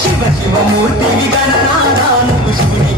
శివ శివమూర్తివి గణనాదా నువ్వు శివుని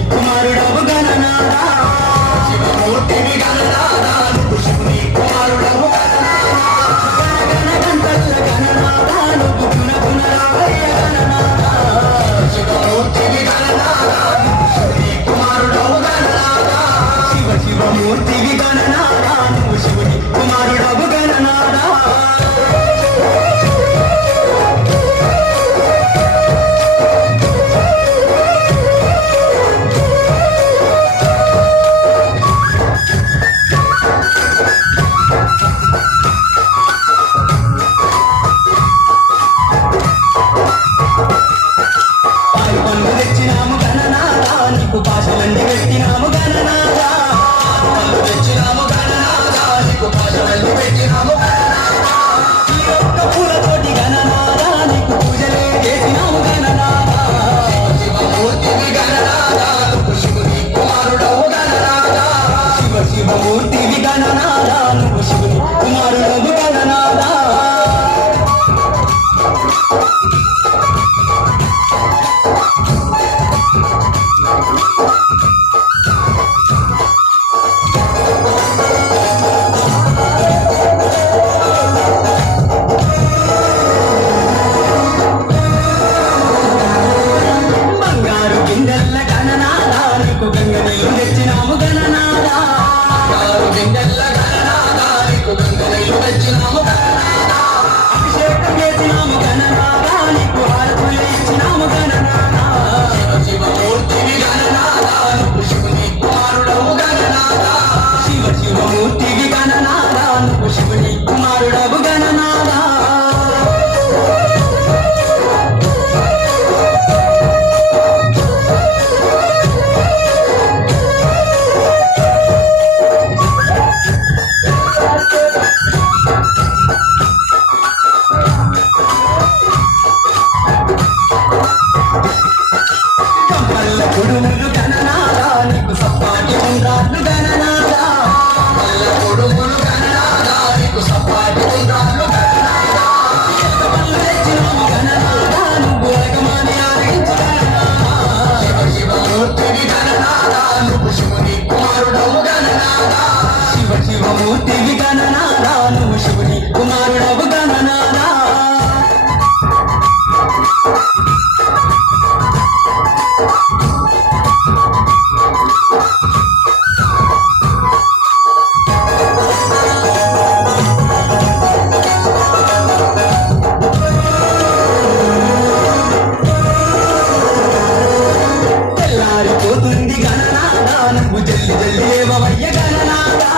నువ్వు జల్లి జల్లి ఏవయ్య గణనాదా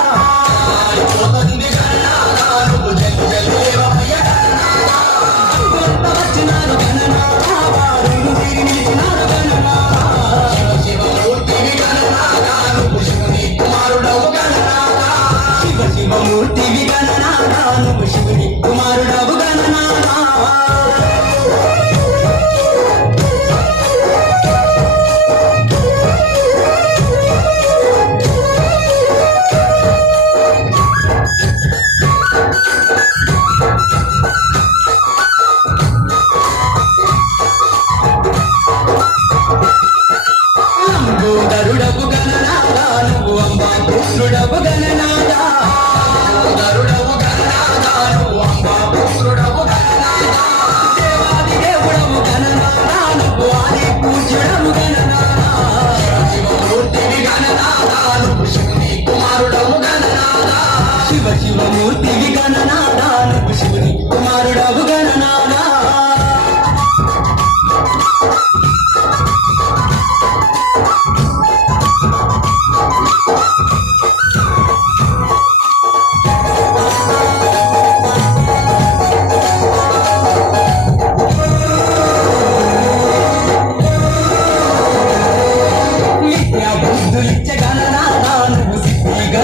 పోతుంది నువ్వు శివుని కుమారుడవు గణనాదా